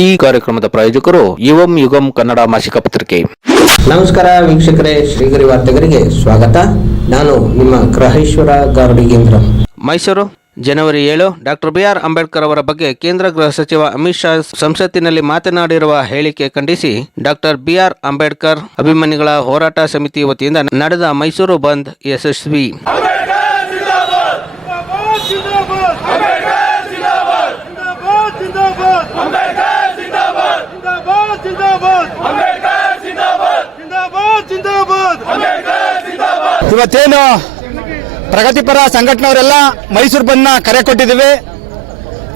ಈ ಕಾರ್ಯಕ್ರಮದ ಪ್ರಾಯೋಜಕರು ಯುವಂ ಯುಗಂ ಕನ್ನಡ ಮಾಸಿಕ ಪತ್ರಿಕೆ. ನಮಸ್ಕಾರ ವೀಕ್ಷಕರೇ ಶ್ರೀಗರಿ ವಾರ್ತೆಗರಿಗೆ ಸ್ವಾಗತ. ನಾನು ನಿಮ್ಮ ಗ್ರಹೇಶ್ವರ ಗಾರ್ಡಿಗೇಂದ್ರ ಮೈಸೂರು ಜನವರಿ ಏಳು ಡಾಕ್ಟರ್ ಬಿ ಆರ್ ಅಂಬೇಡ್ಕರ್ ಅವರ ಬಗ್ಗೆ ಕೇಂದ್ರ ಗೃಹ ಸಚಿವ ಅಮಿತ್ ಶಾ ಸಂಸತ್ತಿನಲ್ಲಿ ಮಾತನಾಡಿರುವ ಹೇಳಿಕೆ ಖಂಡಿಸಿ ಡಾಕ್ಟರ್ ಬಿ ಆರ್ ಅಂಬೇಡ್ಕರ್ ಅಭಿಮಾನಿಗಳ ಹೋರಾಟ ಸಮಿತಿ ವತಿಯಿಂದ ನಡೆದ ಮೈಸೂರು ಬಂದ್ ಯಶಸ್ವಿ. ಇವತ್ತೇನು ಪ್ರಗತಿಪರ ಸಂಘಟನೆಯವರೆಲ್ಲ ಮೈಸೂರು ಬಂದ್ನ ಕರೆ ಕೊಟ್ಟಿದ್ದೀವಿ.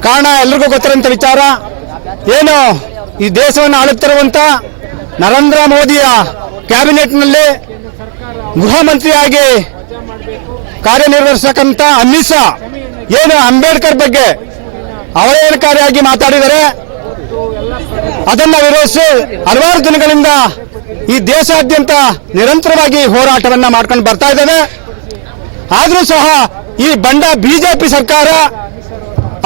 ಕಾರಣ ಎಲ್ರಿಗೂ ಗೊತ್ತಿರೋಂಥ ವಿಚಾರ, ಏನು ಈ ದೇಶವನ್ನು ಆಳುತ್ತಿರುವಂತ ನರೇಂದ್ರ ಮೋದಿಯ ಕ್ಯಾಬಿನೆಟ್ನಲ್ಲಿ ಗೃಹ ಮಂತ್ರಿಯಾಗಿ ಕಾರ್ಯನಿರ್ವಹಿಸತಕ್ಕಂಥ ಅಮಿತ್ ಶಾ, ಏನು ಅಂಬೇಡ್ಕರ್ ಬಗ್ಗೆ ಅವಹೇಳನಕಾರಿಯಾಗಿ ಮಾತಾಡಿದರೆ ಅದನ್ನ ವಿರೋಧಿಸಿ ಹಲವಾರು ದಿನಗಳಿಂದ ಈ ದೇಶಾದ್ಯಂತ ನಿರಂತರವಾಗಿ ಹೋರಾಟವನ್ನ ಮಾಡ್ಕೊಂಡು ಬರ್ತಾ ಇದ್ದೇವೆ. ಆದರೂ ಸಹ ಈ ಬಂಡ ಬಿಜೆಪಿ ಸರ್ಕಾರ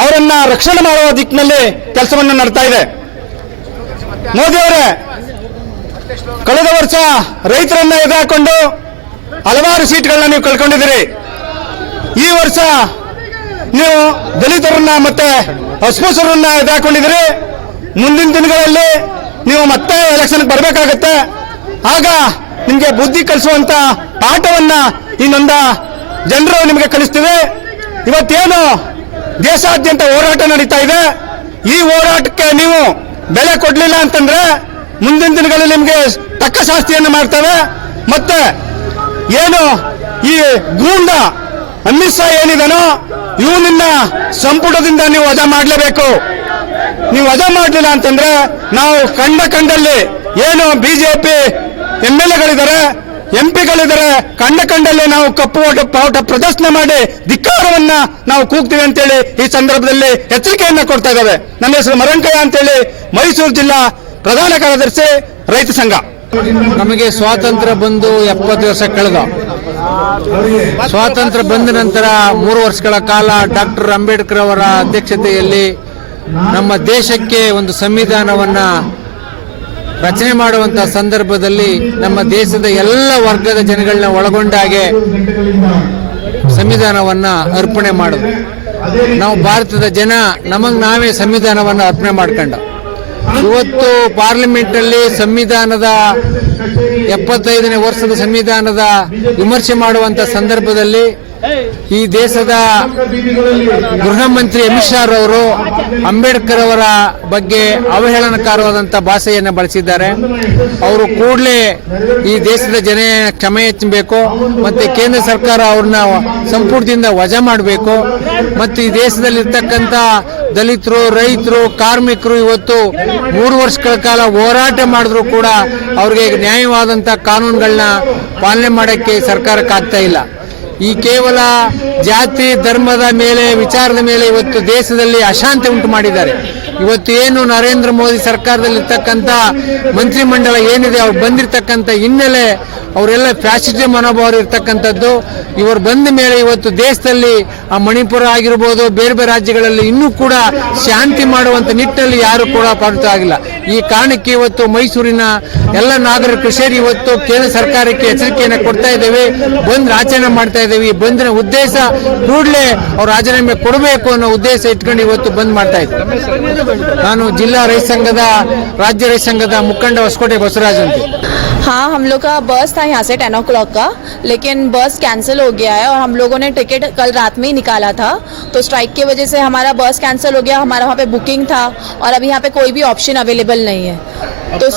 ಅವರನ್ನ ರಕ್ಷಣೆ ಮಾಡುವ ದಿಕ್ಕಿನಲ್ಲಿ ಕೆಲಸವನ್ನು ನಡ್ತಾ ಇದೆ. ಮೋದಿ ಅವರೇ, ಕಳೆದ ವರ್ಷ ರೈತರನ್ನ ಎದುರಾಕೊಂಡು ಹಲವಾರು ಸೀಟ್ಗಳನ್ನ ನೀವು ಕಳ್ಕೊಂಡಿದ್ದೀರಿ. ಈ ವರ್ಷ ನೀವು ದಲಿತರನ್ನ ಮತ್ತೆ ಅಸ್ಪೃಶ್ಯರನ್ನ ಎದುರಾಕೊಂಡಿದ್ದೀರಿ. ಮುಂದಿನ ದಿನಗಳಲ್ಲಿ ನೀವು ಮತ್ತೆ ಎಲೆಕ್ಷನ್ ಬರಬೇಕಾಗತ್ತೆ. ಆಗ ನಿಮಗೆ ಬುದ್ಧಿ ಕಲಿಸುವಂತ ಪಾಠವನ್ನ ಇನ್ನೊಂದ ಜನರು ನಿಮಗೆ ಕಲಿಸ್ತೇವೆ ಇವತ್ತೇನು ದೇಶಾದ್ಯಂತ ಹೋರಾಟ ನಡೀತಾ ಇದೆ. ಈ ಹೋರಾಟಕ್ಕೆ ನೀವು ಬೆಲೆ ಕೊಡ್ಲಿಲ್ಲ ಅಂತಂದ್ರೆ ಮುಂದಿನ ದಿನಗಳಲ್ಲಿ ನಿಮಗೆ ತಕ್ಕ ಶಾಸ್ತಿಯನ್ನು ಮಾಡ್ತವೆ. ಮತ್ತೆ ಏನು ಈ ಗೂಂಡ ಅಮಿತ್ ಶಾ ಏನಿದನೋ ನಿನ್ನ ಸಂಪುಟದಿಂದ ನೀವು ವಜಾ ಮಾಡಲೇಬೇಕು. ನೀವು ವಜಾ ಮಾಡಲಿಲ್ಲ ಅಂತಂದ್ರೆ ನಾವು ಕಂಡ ಕಂಡಲ್ಲಿ ಏನು ಬಿಜೆಪಿ ಎಂ ಎಲ್ ಎಗಳಿದ್ದಾರೆ ಎಂ ಪಿಗಳಿದ್ದಾರೆ ಕಂಡ ಕಂಡಲ್ಲೇ ನಾವು ಕಪ್ಪು ಪಾವಟ ಪ್ರದರ್ಶನ ಮಾಡಿ ಧಿಕ್ಕಾರವನ್ನ ನಾವು ಕೂಗ್ತೀವಿ ಅಂತೇಳಿ ಈ ಸಂದರ್ಭದಲ್ಲಿ ಎಚ್ಚರಿಕೆಯನ್ನ ಕೊಡ್ತಾ ಇದ್ದಾವೆ. ನನ್ನ ಹೆಸರು ಮರಂಕಯ್ಯ ಅಂತೇಳಿ ಮೈಸೂರು ಜಿಲ್ಲಾ ಪ್ರಧಾನ ಕಾರ್ಯದರ್ಶಿ ರೈತ ಸಂಘ. ನಮಗೆ ಸ್ವಾತಂತ್ರ್ಯ ಬಂದು ಎಪ್ಪತ್ತು ವರ್ಷ ಕಳೆದ. ಸ್ವಾತಂತ್ರ್ಯ ಬಂದ ನಂತರ ಮೂರು ವರ್ಷಗಳ ಕಾಲ ಡಾಕ್ಟರ್ ಅಂಬೇಡ್ಕರ್ ಅವರ ಅಧ್ಯಕ್ಷತೆಯಲ್ಲಿ ನಮ್ಮ ದೇಶಕ್ಕೆ ಒಂದು ಸಂವಿಧಾನವನ್ನ ರಚನೆ ಮಾಡುವಂತ ಸಂದರ್ಭದಲ್ಲಿ ನಮ್ಮ ದೇಶದ ಎಲ್ಲ ವರ್ಗದ ಜನಗಳನ್ನ ಒಳಗೊಂಡ ಹಾಗೆ ಸಂವಿಧಾನವನ್ನ ಅರ್ಪಣೆ ಮಾಡೋದು ನಾವು ಭಾರತದ ಜನ, ನಮಗ್ ನಾವೇ ಸಂವಿಧಾನವನ್ನ ಅರ್ಪಣೆ ಮಾಡ್ಕೊಂಡ. ಇವತ್ತು ಪಾರ್ಲಿಮೆಂಟ್ ಅಲ್ಲಿ ಸಂವಿಧಾನದ ಎಪ್ಪತ್ತೈದನೇ ವರ್ಷದ ಸಂವಿಧಾನದ ವಿಮರ್ಶೆ ಮಾಡುವಂತ ಸಂದರ್ಭದಲ್ಲಿ ಈ ದೇಶದ ಗೃಹ ಮಂತ್ರಿ ಅಮಿತ್ ಶಾ ಅವರು ಅಂಬೇಡ್ಕರ್ ಅವರ ಬಗ್ಗೆ ಅವಹೇಳನಕಾರವಾದಂಥ ಭಾಷೆಯನ್ನು ಬಳಸಿದ್ದಾರೆ. ಅವರು ಕೂಡಲೇ ಈ ದೇಶದ ಜನ ಕ್ಷಮೆ ಹೆಚ್ಚಬೇಕು ಮತ್ತೆ ಕೇಂದ್ರ ಸರ್ಕಾರ ಅವ್ರನ್ನ ಸಂಪುಟದಿಂದ ವಜಾ ಮಾಡಬೇಕು. ಮತ್ತು ಈ ದೇಶದಲ್ಲಿರ್ತಕ್ಕಂಥ ದಲಿತರು, ರೈತರು, ಕಾರ್ಮಿಕರು ಇವತ್ತು ಮೂರು ವರ್ಷಗಳ ಕಾಲ ಹೋರಾಟ ಮಾಡಿದ್ರು ಕೂಡ ಅವ್ರಿಗೆ ನ್ಯಾಯವಾದಂಥ ಕಾನೂನುಗಳನ್ನ ಪಾಲನೆ ಮಾಡೋಕ್ಕೆ ಸರ್ಕಾರಕ್ಕಾಗ್ತಾ ಇಲ್ಲ. ಈ ಕೇವಲ ಜಾತಿ ಧರ್ಮದ ಮೇಲೆ ವಿಚಾರದ ಮೇಲೆ ಇವತ್ತು ದೇಶದಲ್ಲಿ ಅಶಾಂತಿ ಉಂಟು ಮಾಡಿದ್ದಾರೆ. ಇವತ್ತು ಏನು ನರೇಂದ್ರ ಮೋದಿ ಸರ್ಕಾರದಲ್ಲಿರ್ತಕ್ಕಂಥ ಮಂತ್ರಿಮಂಡಲ ಏನಿದೆ, ಅವ್ರು ಬಂದಿರತಕ್ಕಂಥ ಹಿನ್ನೆಲೆ ಅವರೆಲ್ಲ ಫ್ಯಾಸಿಸ್ಟ್ ಮನೋಭಾವ ಇರ್ತಕ್ಕಂಥದ್ದು. ಇವರು ಬಂದ ಮೇಲೆ ಇವತ್ತು ದೇಶದಲ್ಲಿ ಆ ಮಣಿಪುರ ಆಗಿರ್ಬೋದು, ಬೇರೆ ಬೇರೆ ರಾಜ್ಯಗಳಲ್ಲಿ ಇನ್ನೂ ಕೂಡ ಶಾಂತಿ ಮಾಡುವಂಥ ನಿಟ್ಟಲ್ಲಿ ಯಾರು ಕೂಡ ಪಾಲ್ಗೊಳ್ತಾ ಆಗಿಲ್ಲ. ಈ ಕಾರಣಕ್ಕೆ ಇವತ್ತು ಮೈಸೂರಿನ ಎಲ್ಲ ನಾಗರಿಕರು ಸೇರಿ ಇವತ್ತು ಕೇಂದ್ರ ಸರ್ಕಾರಕ್ಕೆ ಎಚ್ಚರಿಕೆಯನ್ನು ಕೊಡ್ತಾ ಇದ್ದೇವೆ. ಬಂದ್ ಆಚರಣೆ ಮಾಡ್ತಾ ಇದ್ದೇವೆ. ಈ ಬಂದಿನ ಉದ್ದೇಶ ಕೂಡಲೇ ಅವ್ರು ರಾಜೀನಾಮೆ ಕೊಡಬೇಕು ಅನ್ನೋ ಉದ್ದೇಶ ಇಟ್ಕೊಂಡು ಇವತ್ತು ಬಂದ್ ಮಾಡ್ತಾ ಇದ್ದೇವೆ ನಾನು ಜಿಲ್ಲಾ ರೈತ ಸಂಘದ ರಾಜ್ಯ ರೈತ ಸಂಘದ ಮುಖಂಡ ಹೊಸಕೋಟೆ ಬಸವರಾಜ್ ಅಂತ हाँ हम लोग का बस था यहाँ से टेन ओ क्लॉक का लेकिन बस कैंसिल हो गया है और हम लोगों ने टिकट कल रात में ही निकाला था तो स्ट्राइक की वजह से हमारा बस कैंसिल हो गया हमारा वहाँ पे बुकिंग था और अभी यहाँ पे कोई भी ऑप्शन अवेलेबल नहीं है तो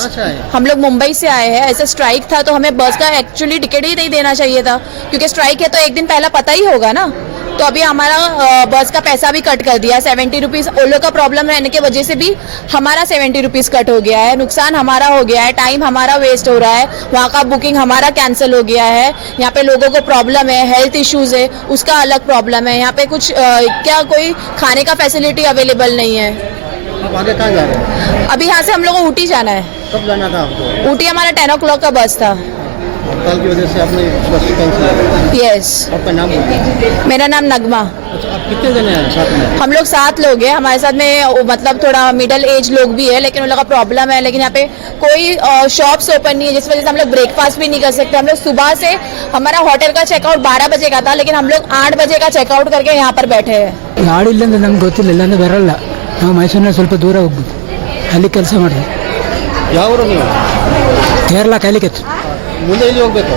हम लोग मुंबई से आए हैं ऐसे स्ट्राइक था तो हमें बस का एक्चुअली टिकट ही नहीं देना चाहिए था क्योंकि स्ट्राइक है तो एक दिन पहला पता ही होगा ना तो अभी हमारा बस का पैसा भी कट कर दिया सेवेंटी रुपीज़ ओलो का प्रॉब्लम रहने की वजह से भी हमारा सेवेंटी रुपीज़ कट हो गया है। नुकसान हमारा हो गया है। टाइम हमारा वेस्ट हो रहा है। वहाँ का बुकिंग हमारा कैंसिल हो गया है। यहाँ पे लोगों को प्रॉब्लम है हेल्थ इश्यूज़ है उसका अलग प्रॉब्लम है। यहाँ पे कुछ क्या कोई खाने का फैसिलिटी अवेलेबल नहीं है। आगे कहाँ जा रहे हैं? अभी यहाँ से हम लोग को ऊटी जाना है। कब जाना था आपको? ऊटी हमारा टेन ओ क्लॉक का बस था। हड़ताल की वजह से आपने बस कैंसिल है यस आपका नाम बोलिए मेरा नाम नगमा अच्छा आप कितने जने हैं साथ में हम लोग सात लोग हैं हमारे साथ में वो मतलब थोड़ा मिडिल एज लोग भी है लेकिन उन लोग का प्रॉब्लम है लेकिन यहाँ पे कोई शॉप्स ओपन नहीं है जिस वजह से हम लोग ब्रेकफास्ट भी नहीं कर सकते हम लोग सुबह से हमारा होटल का चेकआउट बारह बजे का था लेकिन हम लोग आठ बजे का चेकआउट करके यहाँ पर बैठे हैं ನಾಡಿಲ್ಲ ಅಂದ್ರೆ ನಮ್ಗೆ ಗೊತ್ತಿಲ್ಲ ಇಲ್ಲಾಂದ್ರೆ ಬರಲ್ಲ ನಾವು ಮೈಸೂರಿನ ಸ್ವಲ್ಪ ದೂರ ಹೋಗ್ಬೇಕು ಅಲ್ಲಿ ಕೆಲಸ ಮಾಡಿದೆ ಯಾವರು ನೀವು ಕೇರಳ ಕಲಿಕೆತ್ತು ಮುಂದೆ ಇಲ್ಲಿ ಹೋಗ್ಬೇಕು?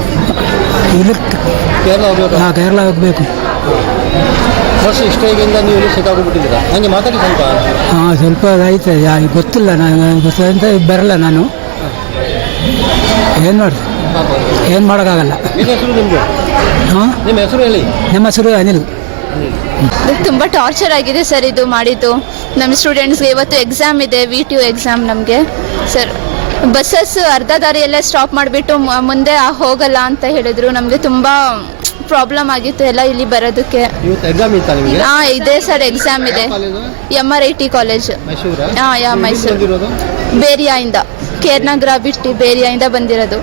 ಇಲ್ಲಿ ಕೇರಳ ಹೋಗ್ಬೇಕು? ಹಾಂ ಕೇರಳ ಹೋಗಬೇಕು. ಬಸ್ ಇಷ್ಟೇಗಿಂದ ನೀವು ಇಲ್ಲಿ ಸಿಕ್ಕಾಕೊಂಡ್ಬಿಟ್ಟಿದ್ದೀರಾ ಹಂಗೆ ಮಾತಾಡಿ ಸ್ವಲ್ಪ. ಹಾಂ ಸ್ವಲ್ಪ ಆಯ್ತು. ಯಾ ಗೊತ್ತಿಲ್ಲ ನಾನು ಗೊತ್ತಂತ ಬರಲ್ಲ ನಾನು. ಏನು ಮಾಡಿ ಏನು ಮಾಡೋಕ್ಕಾಗಲ್ಲ. ನಿಮ್ಮ ಹೆಸರು ನಿಮ್ಮದು ಹಾಂ? ನಿಮ್ಮ ಹೆಸರು ಹೇಳಿ. ನಮ್ಮ ಹೆಸರು ಅನಿಲ್. ತುಂಬ ಟಾರ್ಚರ್ ಆಗಿದೆ ಸರ್ ಇದು ಮಾಡಿದ್ದು. ನಮ್ಮ ಸ್ಟೂಡೆಂಟ್ಸ್ಗೆ ಇವತ್ತು ಎಕ್ಸಾಮ್ ಇದೆ ವಿ ಟಿ ಯು ಎಕ್ಸಾಮ್ ನಮಗೆ. ಸರ್ ಬಸ್ಸಸ್ ಅರ್ಧ ದಾರಿಯಲ್ಲೇ ಸ್ಟಾಪ್ ಮಾಡಿಬಿಟ್ಟು ಮುಂದೆ ಹೋಗಲ್ಲ ಅಂತ ಹೇಳಿದ್ರು. ನಮಗೆ ತುಂಬ ಪ್ರಾಬ್ಲಮ್ ಆಗಿತ್ತು ಎಲ್ಲ ಇಲ್ಲಿ ಬರೋದಕ್ಕೆ. ಹಾ ಇದೆ ಸರ್ ಎಕ್ಸಾಮ್ ಇದೆ. M M R I T college ಹಾ ಯಾ ಮೈಸೂರು. ಬೇರಿಯಾಯಿಂದ. ಕೇರ್ನಗರ ಬಿಟ್ಟು ಬೇರಿಯಾಯಿಂದ ಬಂದಿರೋದು.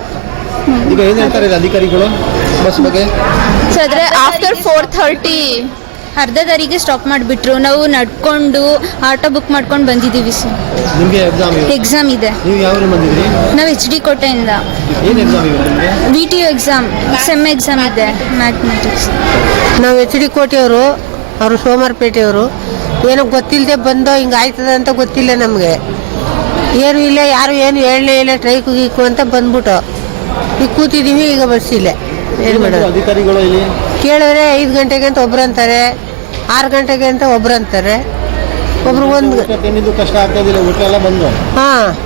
ಸರ್ ಆಫ್ಟರ್ ಫೋರ್ ಥರ್ಟಿ ಅರ್ಧ ದಾರಿಗೆ ಸ್ಟಾಪ್ ಮಾಡಿಬಿಟ್ರು. ನಾವು ನಡ್ಕೊಂಡು ಆಟೋ ಬುಕ್ ಮಾಡ್ಕೊಂಡು ಬಂದಿದ್ದೀವಿ ಸರ್. ನಿಮಗೆ ಎಕ್ಸಾಮ್ ಇದೆ. ನೀವು ಯಾವ ಊರಿಂದ ಬಂದಿದ್ರಿ ನಾವು ಎಚ್ ಡಿ ಕೋಟೆಯಿಂದ. ಏನು ಎಕ್ಸಾಮ್ ಇದೆ ನಿಮಗೆ? V T U exam sem exam ಇದೆ ಮ್ಯಾಥಮೆಟಿಕ್ಸ್ ನಾವು ಎಚ್ ಡಿ ಕೋಟೆಯವರು ಅವರು ಸೋಮವಾರಪೇಟೆಯವರು ಏನೋ ಗೊತ್ತಿಲ್ಲದೆ ಬಂದೋ ಹಿಂಗೆ ಆಯ್ತದ ಅಂತ ಗೊತ್ತಿಲ್ಲ ನಮಗೆ. ಏನು ಇಲ್ಲ ಯಾರು ಏನು ಹೇಳಲೇ ಇಲ್ಲ ಟ್ರೈಕು ಗೀಕು ಅಂತ ಬಂದ್ಬಿಟ್ಟು. ಈಗ ಕೂತಿದ್ದೀವಿ ಈಗ ಬಸ್ ಇಲ್ಲ. ಏನು ಮಾಡೋದು? ಅಧಿಕಾರಿಗಳು ಇಲ್ಲಿ? ಕೇಳಿದ್ರೆ ಐದು ಗಂಟೆಗೆ ಅಂತ ಒಬ್ರು ಅಂತಾರೆ. ಆರು ಗಂಟೆಗೆ ಅಂತ ಒಬ್ರು ಅಂತಾರೆ. ಒಬ್ರು ಒಂದು ತಿನ್ನಿದ್ದು ಕಷ್ಟ ಆಗ್ತದಿಲ್ಲ ಊಟ ಎಲ್ಲ ಬಂದು. ಹಾಂ.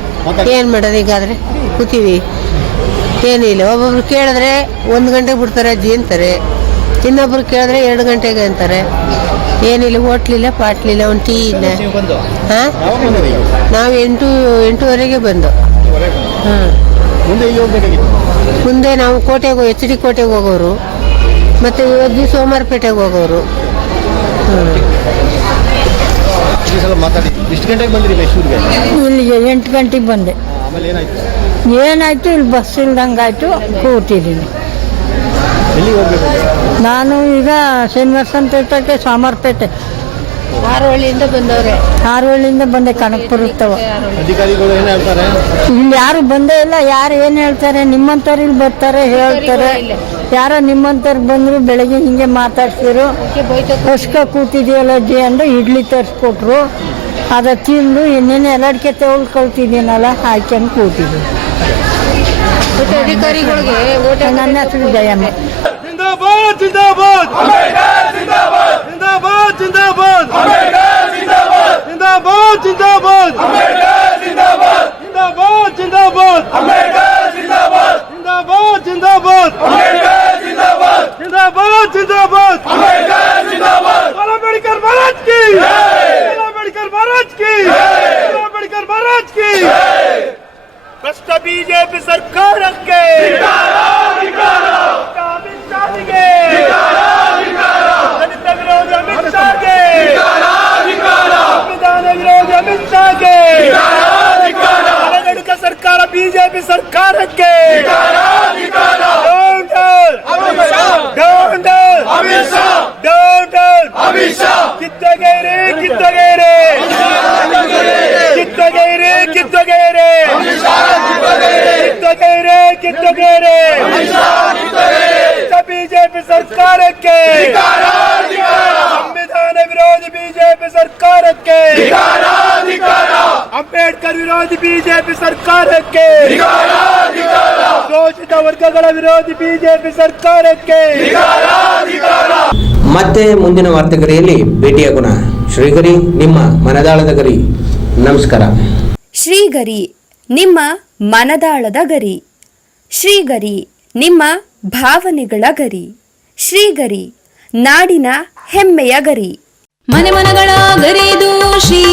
ಏನು ಮಾಡೋದು ಈಗಾದರೆ? ಕೂತೀವಿ. ಏನಿಲ್ಲ. ಒಬ್ಬೊಬ್ರು ಕೇಳಿದ್ರೆ ಒಂದು ಗಂಟೆಗೆ ಬಿಡ್ತಾರೆ ಅಜ್ಜಿ ಅಂತಾರೆ. ಇನ್ನೊಬ್ರು ಕೇಳಿದ್ರೆ ಎರಡು ಗಂಟೆಗೆ ಅಂತಾರೆ. ಏನಿಲ್ಲ ಹೋಟ್ಲಿಲ್ಲ ಪಾಟ್ಲಿಲ್ಲ ಒಂದು ಟೀ ಇಲ್ಲ. ನೀವು ಹಾಂ? ನಾವು ಎಂಟು ಎಂಟೂವರೆಗೆ ಬಂದು. ಹಾಂ. ಮುಂದೆ ನಾವು ಕೋಟೆಗೆ ಎಚ್ ಡಿ ಕೋಟೆಗೆ ಹೋಗೋರು. ಮತ್ತು ಇವತ್ತು ಸೋಮವಾರಪೇಟೆಗೆ ಹೋಗೋರು. ಈ ಸಲ ಮಾತಾಡಿ. ಎಷ್ಟು ಗಂಟೆಗೆ ಬಂದ್ರಿ ಮೈಸೂರಿಗೆ? ಇಲ್ಲಿಗೆ ಎಂಟು ಗಂಟೆಗೆ ಬಂದೆ. ಆಮೇಲೆ ಏನಾಯ್ತು? ಏನಾಯ್ತು ಇಲ್ಲಿ ಬಸ್ ಇಲ್ದಂಗಾಯ್ತು ಕೂತಿದ್ದೀನಿ. ಎಲ್ಲಿಗೆ ಹೋಗ್ಬೇಕು? ನಾನು ಈಗ ಶ್ರೀನಿವಾಸನಪೇಟೆಗೆ ಸೋಮವಾರಪೇಟೆ ಆರೋಳಿಯಿಂದ ಬಂದೆ ಕನಕಪುರ ಅಧಿಕಾರಿಗಳು ಹೇಳ್ತಾರೆ? ಯಾರು ಬಂದೇ ಇಲ್ಲ ಯಾರು ಏನ್ ಹೇಳ್ತಾರೆ ನಿಮ್ಮಂತವ್ರು ಇಲ್ಲಿ ಬರ್ತಾರೆ ಹೇಳ್ತಾರೆ. ಯಾರೋ ನಿಮ್ಮಂತವ್ರು ಬಂದ್ರು ಬೆಳಗ್ಗೆ ಹಿಂಗೆ ಮಾತಾಡ್ತಿರು ಹೊಸ್ಕ ಕೂತಿದ್ಯಲ್ಲ ಅಜ್ಜಿ ಅಂದ್ರೆ ಇಡ್ಲಿ ತರಿಸ್ಕೊಟ್ರು. ಅದ ತಿಂದು ಇನ್ನೇನು ಎಲ್ಲಡ್ಕೆ ತಗೊಳ್ ಹಾಕೊಂಡು ಹಾಕ್ಯಂಗ್ ಅಧಿಕಾರಿಗಳಿಗೆ ನನ್ನ ಹೆಸರು ಜಯಮ್ಮ. ಜಿಂದಾಬಾದ್ ಜಿಂದಾಬಾದ್. ಜಿಂದಾಬಾದ್ ಜಿಂದಾಬಾದ್. जिंदाबाद। जिंदाबाद। जिंदाबाद जिंदाबाद। जिंदाबाद। जिंदाबाद जिंदाबाद। जिंदाबाद। जिंदाबाद जिंदाबाद। बाला मेडिकल महाराज की। बाला मेडिकल महाराज की। बाला मेडिकल महाराज की। कष्ट बीजेपी सरकार के। ಸರ್ಕಾರಕ್ಕೆ ಕರ್ನಾಟಕ ಸರ್ಕಾರ ಬಿಜೆಪಿ ಸರ್ಕಾರಕ್ಕೆ. ಕಿತ್ತಗೈರೆ ಕಿತ್ತಗೈರೆ. ಕಿತ್ತಗೈರೆ. ಕಿತ್ತಗೈರೆ ಕಿತ್ತಗೈರೆ. ಕಿತ್ತಗೈರೆ. ಬಿಜೆಪಿ ಸರ್ಕಾರಕ್ಕೆ. ವಿರೋಧಿ ಬಿಜೆಪಿ ಸರ್ಕಾರಕ್ಕೆ. ಶೋಷಿತ ವರ್ಗಗಳ ವಿರೋಧಿ ಬಿಜೆಪಿ ಸರ್ಕಾರಕ್ಕೆ. ಮತ್ತೆ ಮುಂದಿನ ವಾರ್ತೆಗರಿಯಲ್ಲಿ ಭೇಟಿಯಾಗೋಣ. ಶ್ರೀಗರಿ ನಿಮ್ಮ ಮನದಾಳದ ಗರಿ. ನಮಸ್ಕಾರ. ಶ್ರೀಗರಿ ನಿಮ್ಮ ಮನದಾಳದ ಗರಿ. ಶ್ರೀಗರಿ ನಿಮ್ಮ ಭಾವನೆಗಳ ಗರಿ. ಶ್ರೀಗರಿ ನಾಡಿನ ಹೆಮ್ಮೆಯ ಗರಿ. ಮನೆ ಮನಗಳ ಗರಿದು ಮನ